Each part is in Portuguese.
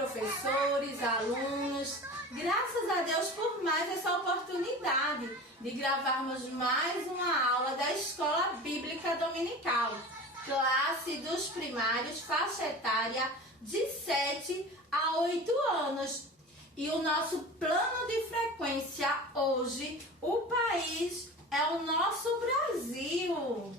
professores, alunos. Graças a Deus por mais essa oportunidade de gravarmos mais uma aula da Escola Bíblica Dominical, classe dos primários, faixa etária de 7 a 8 anos. E o nosso plano de frequência hoje, o país é o nosso Brasil.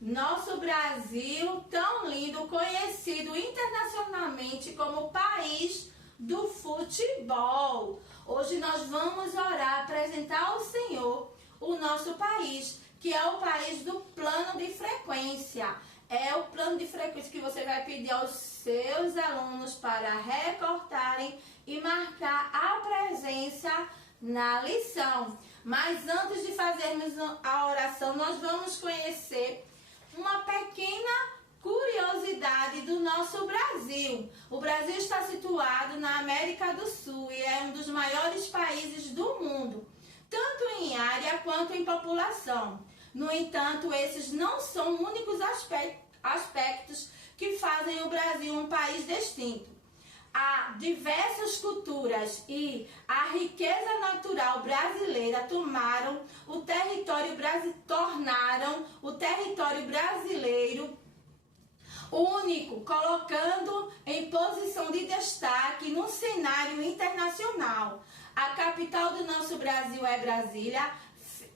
Nosso Brasil, tão lindo, conhecido internacionalmente como o país do futebol. Hoje nós vamos orar, apresentar ao Senhor o nosso país, que é o país do plano de frequência. É o plano de frequência que você vai pedir aos seus alunos para recortarem e marcar a presença na lição. Mas antes de fazermos a oração, nós vamos conhecer uma pequena curiosidade do nosso Brasil. O Brasil está situado na América do Sul e é um dos maiores países do mundo, tanto em área quanto em população. No entanto, esses não são únicos aspectos que fazem o Brasil um país distinto. Há diversas culturas e a riqueza natural brasileira tornaram o território brasileiro único, colocando em posição de destaque no cenário internacional. A capital do nosso Brasil é Brasília,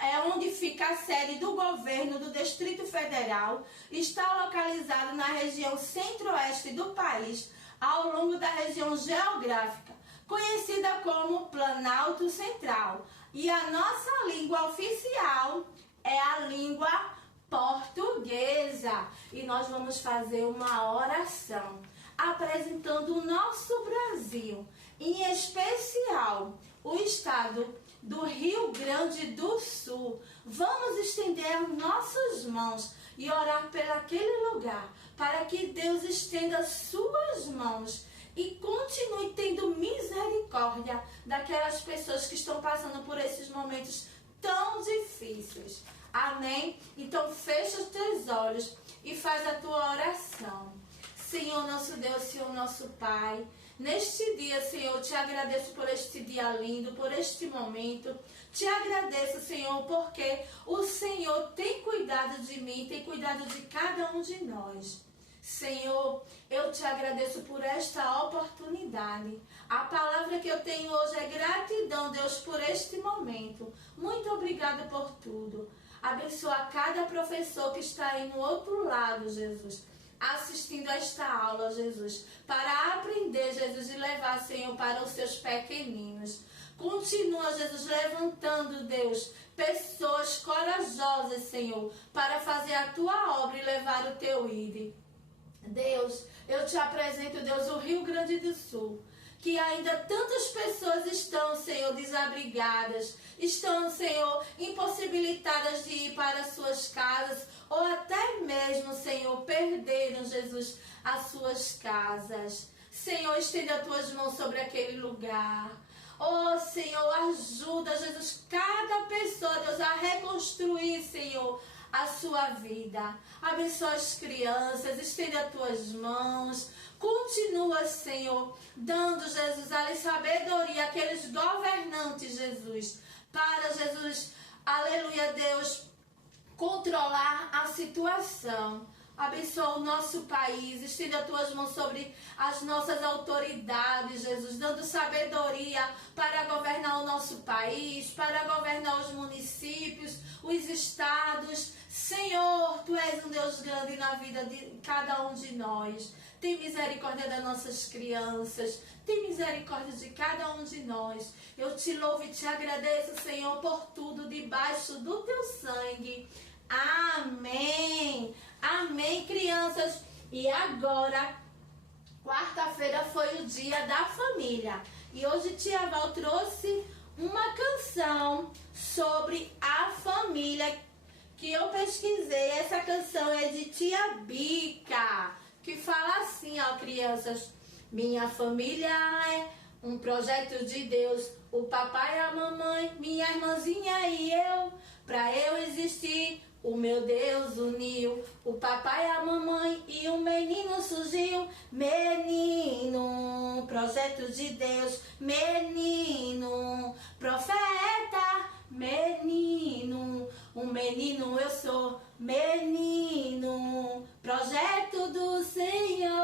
é onde fica a sede do governo do Distrito Federal. Está localizado na região centro-oeste do país, ao longo da região geográfica, conhecida como Planalto Central. E a nossa língua oficial é a língua portuguesa. E nós vamos fazer uma oração apresentando o nosso Brasil, em especial o estado do Rio Grande do Sul. Vamos estender nossas mãos e orar pelaquele lugar, para que Deus estenda suas mãos e continue tendo misericórdia daquelas pessoas que estão passando por esses momentos tão difíceis. Amém? Então fecha os teus olhos e faz a tua oração. Senhor nosso Deus, Senhor nosso Pai, neste dia, Senhor, te agradeço por este dia lindo, por este momento. Te agradeço, Senhor, porque o Senhor tem cuidado de mim, tem cuidado de cada um de nós. Senhor, eu te agradeço por esta oportunidade. A palavra que eu tenho hoje é gratidão, Deus, por este momento. Muito obrigada por tudo. Abençoa cada professor que está aí no outro lado, Jesus, assistindo a esta aula, Jesus, para aprender, Jesus, e levar, Senhor, para os seus pequeninos. Continua, Jesus, levantando, Deus, pessoas corajosas, Senhor, para fazer a tua obra e levar o teu ídolo. Deus, eu te apresento, Deus, o Rio Grande do Sul, que ainda tantas pessoas estão, Senhor, desabrigadas, estão, Senhor, impossibilitadas de ir para suas casas, ou até mesmo, Senhor, perderam, Jesus, as suas casas. Senhor, estenda as tuas mãos sobre aquele lugar. Oh, Senhor, ajuda, Jesus, cada pessoa, Deus, a reconstruir, Senhor, a sua vida. Abençoa as crianças, estende as tuas mãos. Continua, Senhor, dando, Jesus, a sabedoria àqueles governantes, Jesus, para, Jesus, aleluia, Deus, controlar a situação. Abençoa o nosso país, estende as tuas mãos sobre as nossas autoridades, Jesus, dando sabedoria para governar o nosso país, para governar os municípios, os estados. Senhor, Tu és um Deus grande na vida de cada um de nós. Tem misericórdia das nossas crianças, tem misericórdia de cada um de nós. Eu te louvo e te agradeço, Senhor, por tudo debaixo do Teu sangue. Amém. Amém, crianças. E agora, quarta-feira foi o dia da família. E hoje Tia Val trouxe uma canção sobre a família que eu pesquisei. Essa canção é de Tia Bica, que fala assim, ó, crianças: minha família é um projeto de Deus, o papai, a mamãe, minha irmãzinha e eu. Pra eu existir, o meu Deus uniu o papai e a mamãe e um menino surgiu. Menino, projeto de Deus. Menino, profeta. Menino, um menino eu sou. Menino, projeto do Senhor.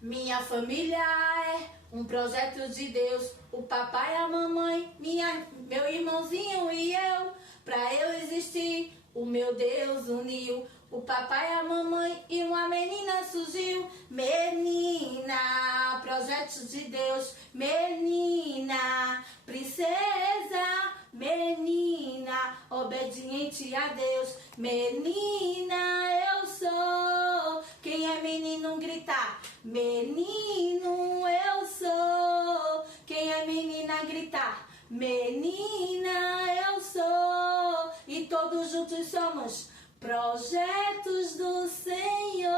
Minha família é um projeto de Deus. O papai, a mamãe, meu irmãozinho e eu. Pra eu existir, o meu Deus uniu o papai, a mamãe e uma menina surgiu. Menina, projeto de Deus. Menina, princesa. Menina, obediente a Deus. Menina, eu sou. Quem é menino gritar? Menino, eu sou. Quem é menina gritar? Menina, eu sou. E todos juntos somos projetos do Senhor.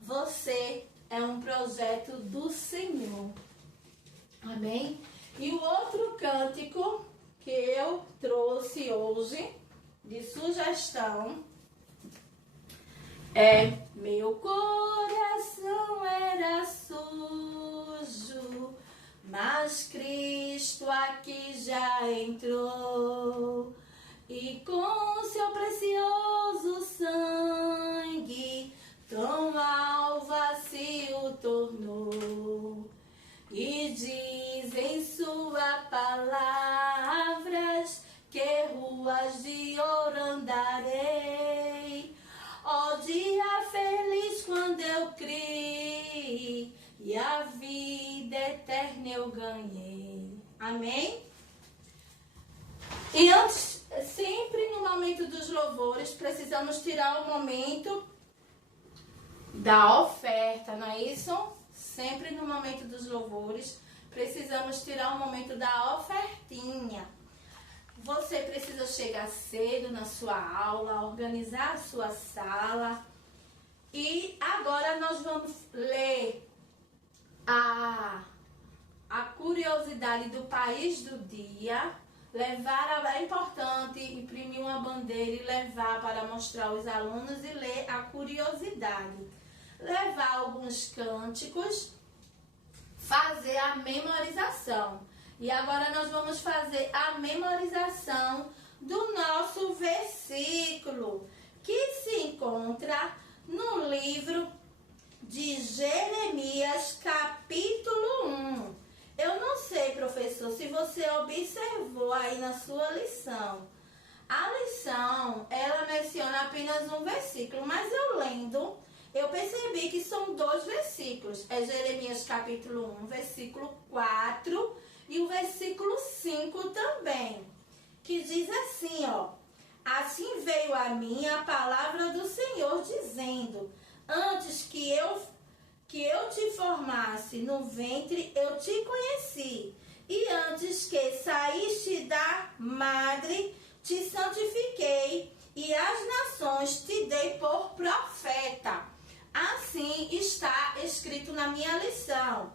Você é um projeto do Senhor. Amém? E o outro cântico que eu trouxe hoje de sugestão é: meu coração era sujo, mas Cristo aqui já entrou, e com seu precioso sangue tão alva se o tornou. E diz em sua palavras que ruas de ouro andarei. Ó dia feliz quando eu criei, e a vida eterna eu ganhei. Amém? E antes, sempre no momento dos louvores, precisamos tirar o momento da oferta, não é isso? Sempre no momento dos louvores, precisamos tirar o momento da ofertinha. Você precisa chegar cedo na sua aula, organizar a sua sala. E agora nós vamos ler a curiosidade do país do dia. É importante imprimir uma bandeira e levar para mostrar aos alunos e ler a curiosidade. Levar alguns cânticos, fazer a memorização. E agora nós vamos fazer a memorização do nosso versículo, que se encontra no livro de Jeremias, capítulo 1. Eu não sei, professor, se você observou aí na sua lição. A lição, ela menciona apenas um versículo, mas eu lendo, eu percebi que são 2 versículos. É Jeremias capítulo 1, versículo 4 e o versículo 5 também. Que diz assim, ó: assim veio a mim a palavra do Senhor dizendo: antes que eu te formasse no ventre, eu te conheci. E antes que saíste da madre, te santifiquei. E as nações te dei por profeta. Assim está escrito na minha lição.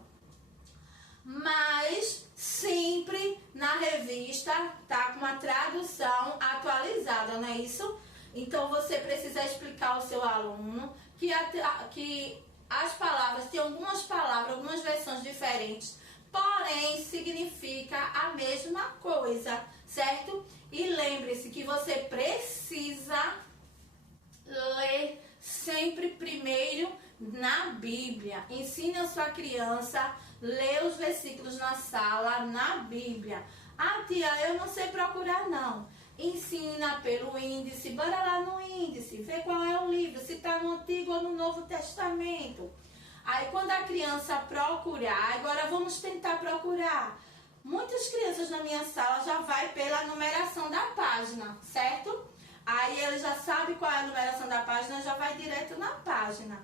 Mas sempre na revista tá com uma tradução atualizada, não é isso? Então você precisa explicar ao seu aluno que as palavras, tem algumas palavras, algumas versões diferentes, porém significa a mesma coisa, certo? E lembre-se que você precisa ler sempre primeiro na Bíblia. Ensine a sua criança, lê os versículos na sala, na Bíblia. Ah, tia, eu não sei procurar não. Ensina pelo índice, bora lá no índice, vê qual é o livro, se está no Antigo ou no Novo Testamento. Aí quando a criança procurar, agora vamos tentar procurar. Muitas crianças na minha sala já vai pela numeração da página, certo? Aí ele já sabe qual é a numeração da página, já vai direto na página.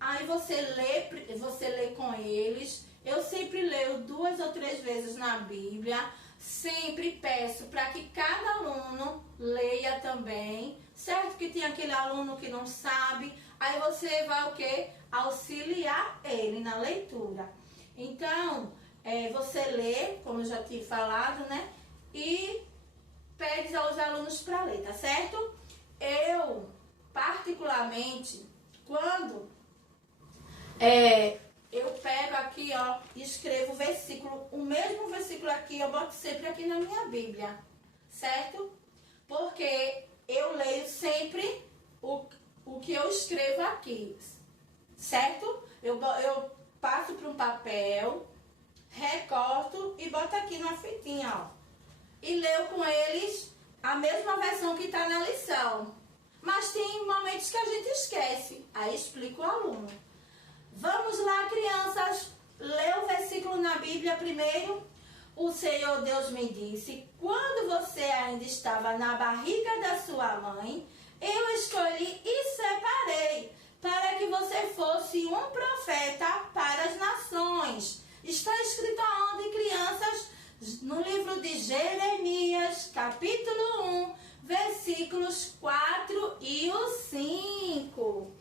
Aí você lê com eles. Eu sempre leio 2 ou 3 vezes na Bíblia. Sempre peço para que cada aluno leia também, certo? Que tem aquele aluno que não sabe, aí você vai o quê? Auxiliar ele na leitura. Então, você lê, como eu já tinha falado, né? E pede aos alunos para ler, tá certo? Eu, particularmente, quando eu pego aqui, ó, e escrevo o versículo, o mesmo versículo aqui, eu boto sempre aqui na minha Bíblia, certo? Porque eu leio sempre o que eu escrevo aqui, certo? Eu passo para um papel, recorto e boto aqui na fitinha, ó. E leio com eles a mesma versão que está na lição. Mas tem momentos que a gente esquece. Aí explico o aluno. Vamos lá, crianças. Lê o versículo na Bíblia primeiro. O Senhor Deus me disse: quando você ainda estava na barriga da sua mãe, eu escolhi e separei para que você fosse um profeta para as nações. Está escrito aonde, crianças? No livro de Jeremias, capítulo 1, versículos 4 e o 5.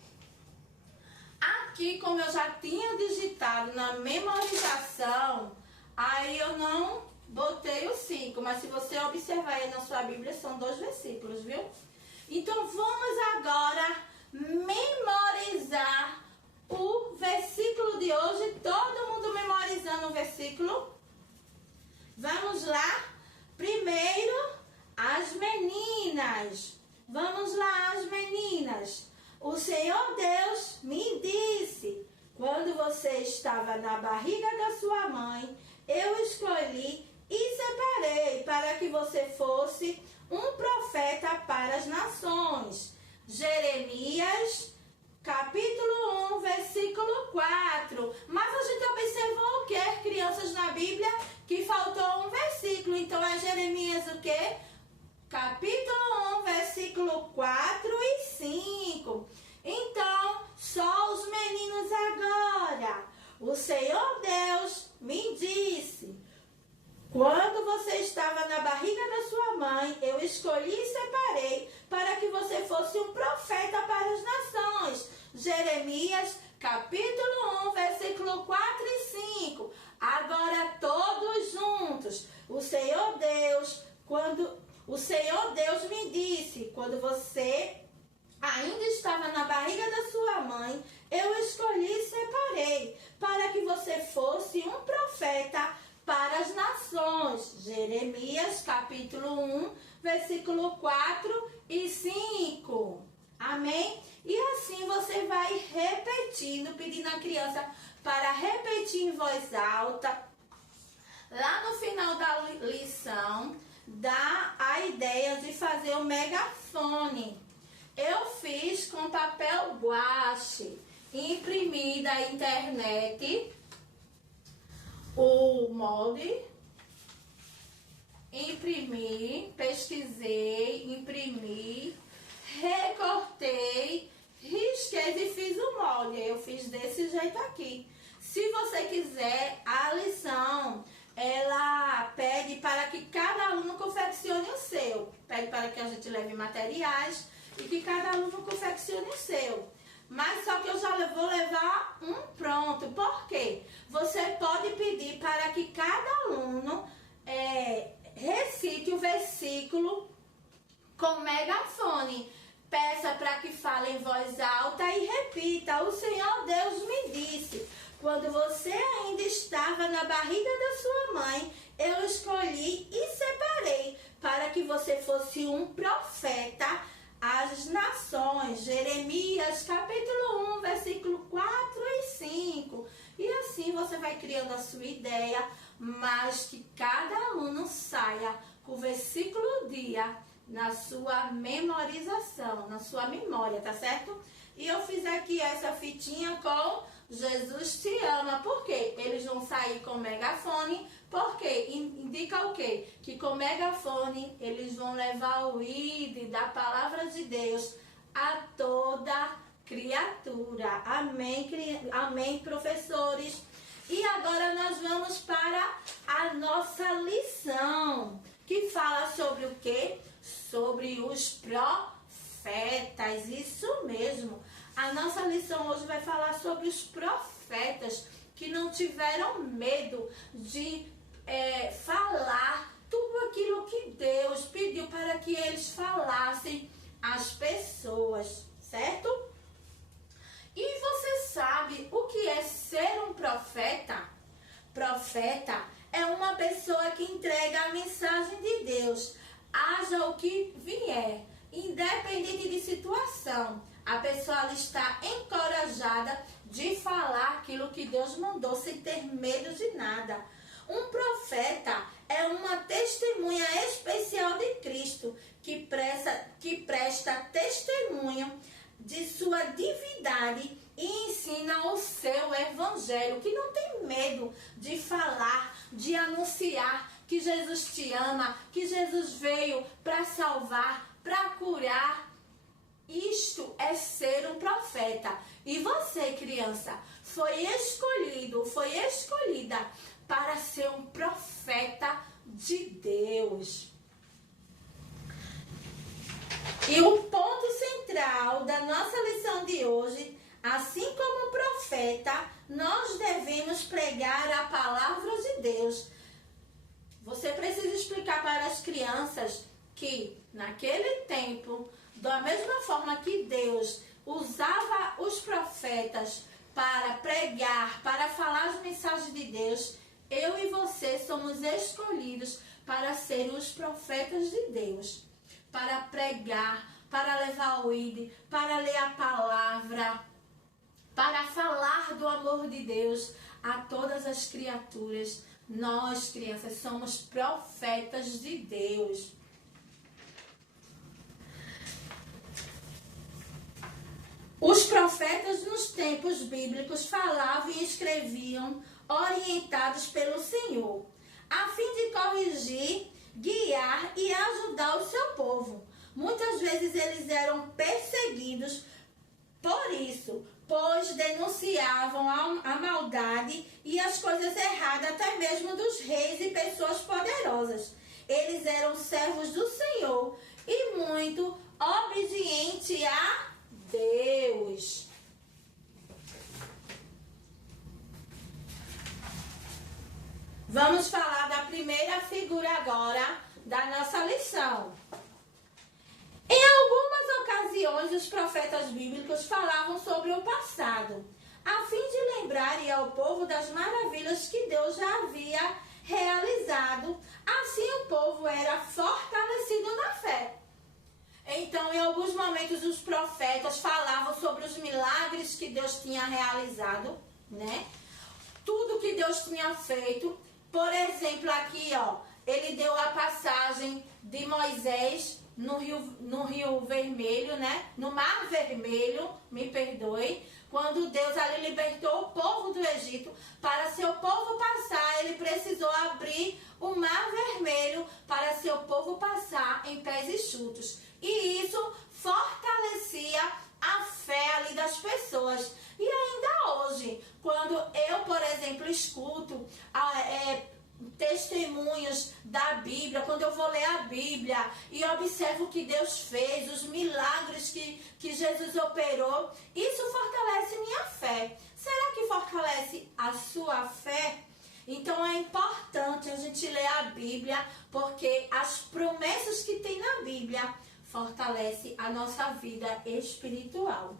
Aqui, como eu já tinha digitado na memorização, aí eu não botei o 5, mas se você observar aí na sua Bíblia, são 2 versículos, viu? Então, vamos agora memorizar o versículo de hoje. Todo mundo memorizando o versículo? Vamos lá? Primeiro, as meninas. Vamos lá, as meninas. O Senhor Deus me disse: quando você estava na barriga da sua mãe, eu escolhi e separei para que você fosse um profeta para as nações. Jeremias, capítulo 1, versículo 4. Mas a gente observou o que, crianças, na Bíblia? Que faltou um versículo. Então é Jeremias o quê? Capítulo 1, versículo 4 e 5. Então, só os meninos agora. O Senhor Deus me disse: quando você estava na barriga da sua mãe, eu escolhi e separei para que você fosse um profeta para as nações. Jeremias, capítulo 1, versículo 4 e 5. Agora todos juntos. O Senhor Deus me disse: quando você ainda estava na barriga da sua mãe, eu escolhi e separei para que você fosse um profeta para as nações. Jeremias, capítulo 1, versículo 4 e 5. Amém? E assim você vai repetindo, pedindo à criança para repetir em voz alta. Lá no final da lição, dá a ideia de fazer o megafone. Eu fiz com papel guache, imprimi da internet o molde, imprimi, pesquisei, imprimi, recortei, risquei e fiz o molde. Eu fiz desse jeito aqui. Se você quiser, a lição, ela pede para que cada aluno confeccione o seu. Pede para que a gente leve materiais e que cada aluno confeccione o seu. Mas só que eu já vou levar um pronto. Por quê? Você pode pedir para que cada aluno recite o versículo com megafone. Peça para que fale em voz alta e repita: o Senhor Deus me disse: quando você ainda estava na barriga da sua mãe, eu escolhi e separei para que você fosse um profeta às nações. Jeremias, capítulo 1, versículo 4 e 5. E assim você vai criando a sua ideia, mas que cada aluno saia com o versículo dia na sua memorização, na sua memória, tá certo? E eu fiz aqui essa fitinha com Jesus te ama. Por quê? Eles vão sair com megafone. Por quê? Indica o quê? Que com megafone eles vão levar o ID da palavra de Deus a toda criatura. Amém, amém, professores? E agora nós vamos para a nossa lição, que fala sobre o quê? Sobre os profetas. Isso mesmo. A nossa lição hoje vai falar sobre os profetas. que não tiveram medo de falar tudo aquilo que Deus pediu para que eles falassem às pessoas, certo? E você sabe o que é ser um profeta? Profeta é uma pessoa que entrega a mensagem de Deus, haja o que vier, independente de situação. A pessoa ela está encorajada de falar aquilo que Deus mandou, sem ter medo de nada. Um profeta é uma testemunha especial de Cristo, que presta testemunho de sua divindade e ensina o seu evangelho, que não tem medo de falar, de anunciar que Jesus te ama, que Jesus veio para salvar, para curar. Isto é ser um profeta. E você, criança, foi escolhida para ser um profeta de Deus. E o ponto central da nossa lição de hoje, assim como profeta, nós devemos pregar a palavra de Deus. Você precisa explicar para as crianças que naquele tempo, da mesma forma que Deus usava os profetas para pregar, para falar as mensagens de Deus, eu e você somos escolhidos para serem os profetas de Deus, para pregar, para levar o ID, para ler a palavra, para falar do amor de Deus a todas as criaturas. Nós, crianças, somos profetas de Deus. Os profetas nos tempos bíblicos falavam e escreviam orientados pelo Senhor, a fim de corrigir, guiar e ajudar o seu povo. Muitas vezes eles eram perseguidos por isso, pois denunciavam a maldade e as coisas erradas até mesmo dos reis e pessoas poderosas. Eles eram servos do Senhor e muito obedientes a Deus. Vamos falar da primeira figura agora da nossa lição. Em algumas ocasiões, os profetas bíblicos falavam sobre o passado, a fim de lembrarem ao povo das maravilhas que Deus já havia realizado. Assim, o povo era fortalecido na fé. Então, em alguns momentos, os profetas falavam sobre os milagres que Deus tinha realizado, né? Tudo que Deus tinha feito. Por exemplo, aqui, ó, ele deu a passagem de Moisés no Rio Vermelho, né? No Mar Vermelho, me perdoe. Quando Deus ali libertou o povo do Egito, para seu povo passar, ele precisou abrir o Mar Vermelho para seu povo passar em pés enxutos. E isso fortalecia a fé ali das pessoas. E ainda hoje, quando eu, por exemplo, escuto testemunhos da Bíblia, quando eu vou ler a Bíblia e observo o que Deus fez, os milagres que Jesus operou, isso fortalece minha fé. Será que fortalece a sua fé? Então é importante a gente ler a Bíblia, porque as promessas que tem na Bíblia fortalecem a nossa vida espiritual.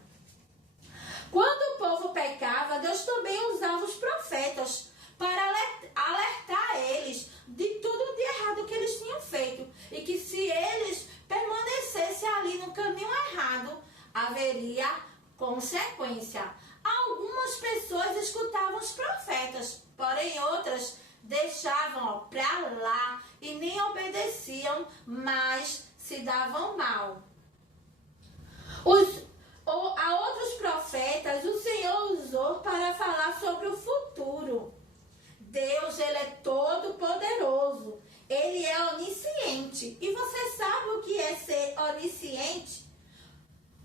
Quando o povo pecava, Deus também usava os profetas para alertar eles de tudo de errado que eles tinham feito. E que se eles permanecessem ali no caminho errado, haveria consequência. Algumas pessoas escutavam os profetas, porém outras deixavam para lá e nem obedeciam, mas se davam mal. A outros profetas o Senhor usou para falar sobre o futuro. Deus, ele é todo poderoso, ele é onisciente. E você sabe o que é ser onisciente?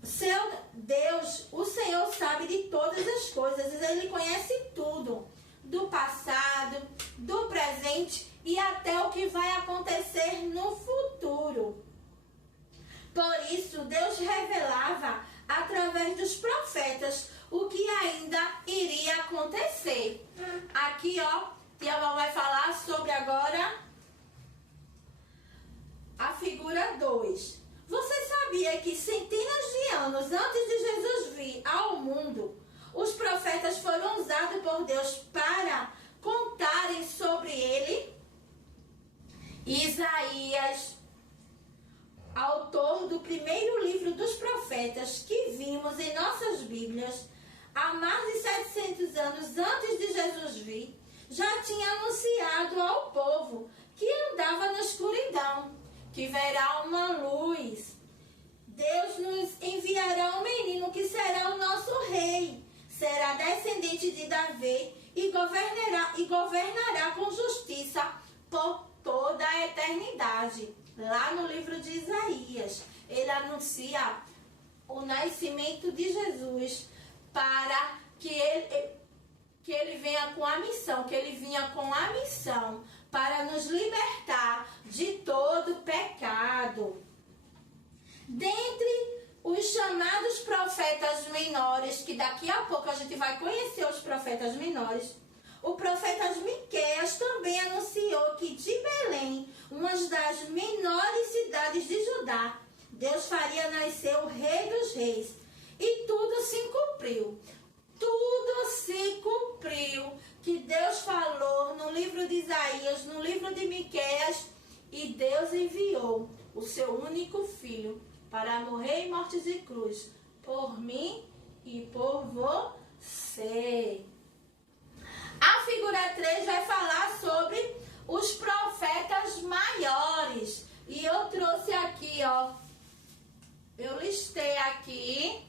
Seu Deus, o Senhor sabe de todas as coisas, ele conhece tudo, do passado, do presente e até o que vai acontecer no futuro. Por isso, Deus revelava através através dos profetas o que ainda iria acontecer. Aqui, ó, Tia Val vai falar sobre agora a figura 2. Você sabia que centenas de anos antes de Jesus vir ao mundo, os profetas foram usados por Deus para contarem sobre ele? Isaías, autor do primeiro livro dos profetas que vimos em nossas Bíblias, há mais de 700 anos antes de Jesus vir, já tinha anunciado ao povo que andava na escuridão, que verá uma luz. Deus nos enviará um menino que será o nosso rei, será descendente de Davi e governará com justiça por toda a eternidade. Lá no livro de Isaías, ele anuncia o nascimento de Jesus para que ele venha com a missão, que ele vinha com a missão para nos libertar de todo pecado. Dentre os chamados profetas menores, que daqui a pouco a gente vai conhecer os profetas menores, o profeta Miqueias também anunciou que de Belém, uma das menores cidades de Judá, Deus faria nascer o Rei dos Reis. E tudo se cumpriu. Tudo se cumpriu que Deus falou no livro de Isaías, no livro de Miqueias, e Deus enviou o seu único filho para morrer em morte de cruz, por mim e por você. A figura 3 vai falar sobre os profetas maiores. E eu trouxe aqui, ó, eu listei aqui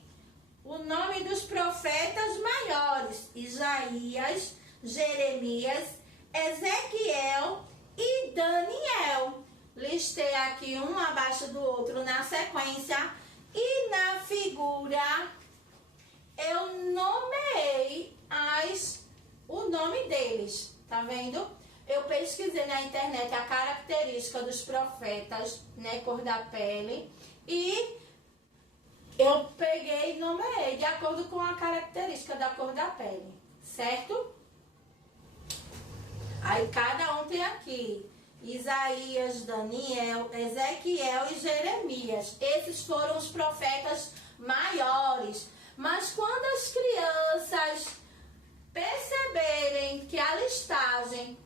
o nome dos profetas maiores: Isaías, Jeremias, Ezequiel e Daniel. Listei aqui um abaixo do outro na sequência. E na figura eu nomeei o nome deles. Tá vendo? Eu pesquisei na internet a característica dos profetas, né, cor da pele, e eu peguei e nomeei de acordo com a característica da cor da pele, certo? Aí cada um tem aqui Isaías, Daniel, Ezequiel e Jeremias. Esses foram os profetas maiores. Mas quando as crianças perceberem que a listagem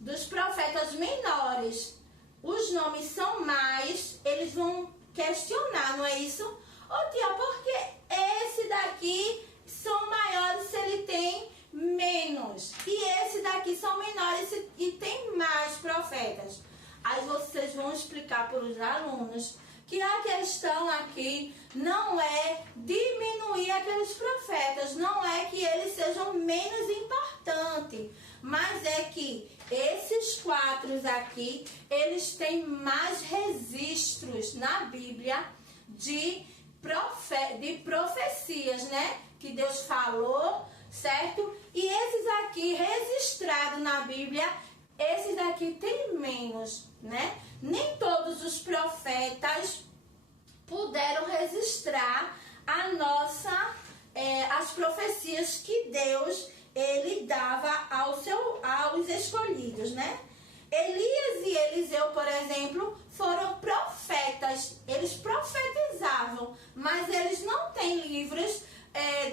dos profetas menores, os nomes são mais, eles vão questionar, não é isso? Ô tia, por que esse daqui são maiores se ele tem menos? E esse daqui são menores e tem mais profetas? Aí vocês vão explicar para os alunos que a questão aqui não é diminuir aqueles profetas, não é que eles sejam menos importantes, mas é que esses 4 aqui, eles têm mais registros na Bíblia de profecias, né? Que Deus falou, certo? E esses aqui, registrados na Bíblia, esses daqui tem menos, né? Nem todos os profetas puderam registrar as profecias que Deus ele dava aos escolhidos, né? Elias e Eliseu, por exemplo, foram profetas. Eles profetizavam, mas eles não têm livros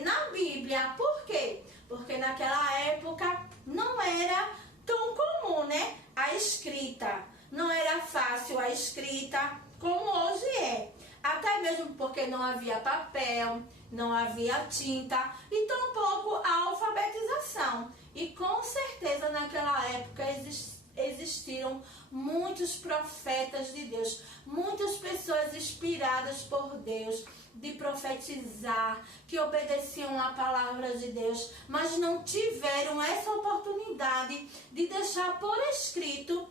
na Bíblia. Por quê? Porque naquela época não era tão comum, né? A escrita. Não era fácil a escrita como hoje é. Até mesmo porque não havia papel, não havia tinta e tampouco a alfabetização. E com certeza naquela época existiram muitos profetas de Deus, muitas pessoas inspiradas por Deus de profetizar, que obedeciam à palavra de Deus, mas não tiveram essa oportunidade de deixar por escrito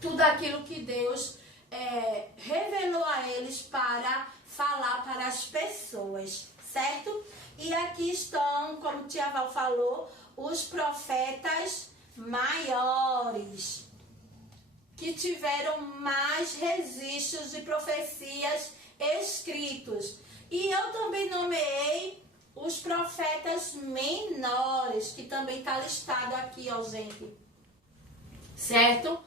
tudo aquilo que Deus revelou a eles para falar para as pessoas, certo? E aqui estão, como Tia Val falou, os profetas maiores, que tiveram mais registros de profecias escritos, E eu também nomeei os profetas menores, que também está listado aqui, ó, gente. Certo?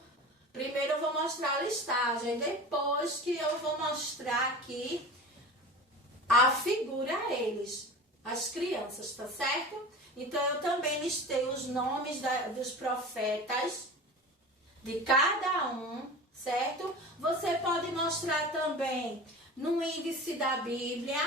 Primeiro eu vou mostrar a listagem, depois que eu vou mostrar aqui a figura a eles, as crianças, tá certo? Então eu também listei os nomes dos profetas, de cada um, certo? Você pode mostrar também no índice da Bíblia,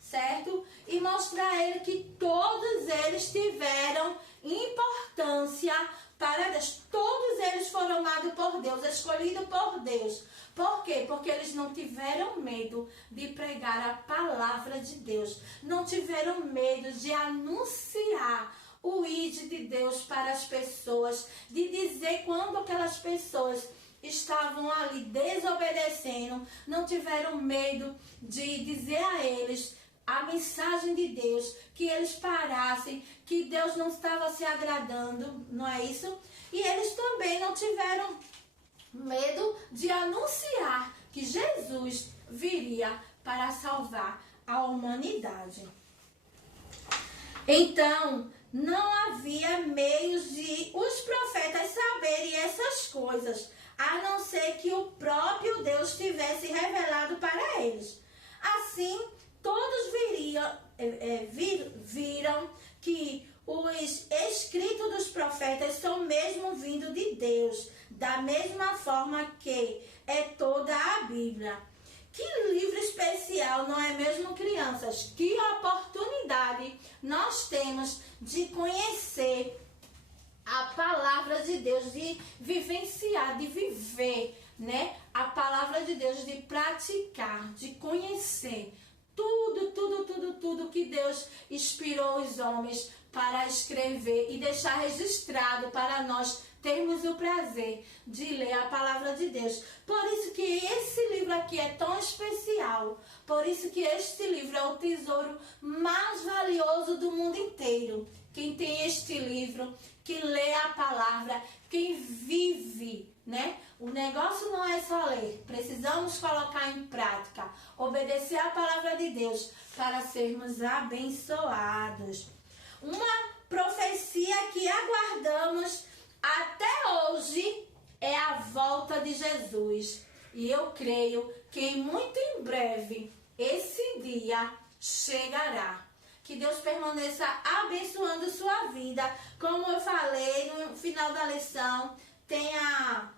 certo? E mostrar ele que todos eles tiveram importância para Deus. Todos eles foram amados por Deus, escolhidos por Deus. Por quê? Porque eles não tiveram medo de pregar a palavra de Deus. Não tiveram medo de anunciar o ID de Deus para as pessoas. De dizer quando aquelas pessoas estavam ali desobedecendo. Não tiveram medo de dizer a eles a mensagem de Deus, que eles parassem, que Deus não estava se agradando, não é isso? E eles também não tiveram medo de anunciar que Jesus viria para salvar a humanidade. Então, não havia meios de os profetas saberem essas coisas, a não ser que o próprio Deus tivesse revelado para eles. Assim, todos viram que os escritos dos profetas são mesmo vindo de Deus, da mesma forma que é toda a Bíblia. Que livro especial, não é mesmo, crianças? Que oportunidade nós temos de conhecer a palavra de Deus, de vivenciar, de viver, né? A palavra de Deus, de praticar, de conhecer tudo que Deus inspirou os homens para escrever e deixar registrado para nós termos o prazer de ler a palavra de Deus. Por isso que esse livro aqui é tão especial. Por isso que este livro é o tesouro mais valioso do mundo inteiro. Quem tem este livro, quem lê a palavra, quem vive, né? O negócio não é só ler. Precisamos colocar em prática, obedecer a palavra de Deus para sermos abençoados. Uma profecia que aguardamos até hoje é a volta de Jesus. E eu creio que muito em breve esse dia chegará. Que Deus permaneça abençoando sua vida. Como eu falei no final da lição, tem a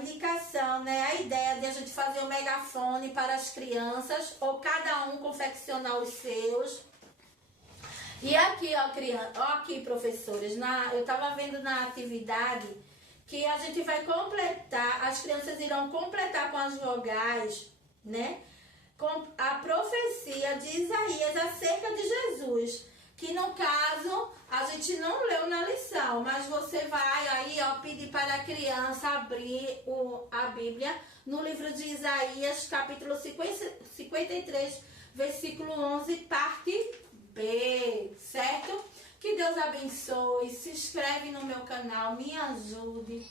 indicação, né? A ideia de a gente fazer um megafone para as crianças, ou cada um confeccionar os seus. E aqui, ó, criança, ó, aqui, professores, eu estava vendo na atividade que a gente vai completar, as crianças irão completar com as vogais, né? Com a profecia de Isaías acerca de Jesus, que no caso a gente não leu na lição, mas você vai aí, ó, pedir para a criança abrir a Bíblia no livro de Isaías, capítulo 53, versículo 11, parte B, certo? Que Deus abençoe, se inscreve no meu canal, me ajude,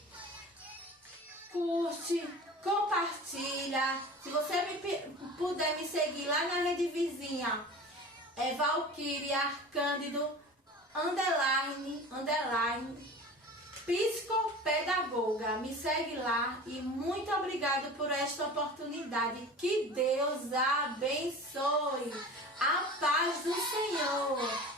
curte, compartilha. Se você puder me seguir lá na rede vizinha, é Valquíria Cândido _ psicopedagoga. Me segue lá e muito obrigado por esta oportunidade. Que Deus abençoe. A paz do Senhor.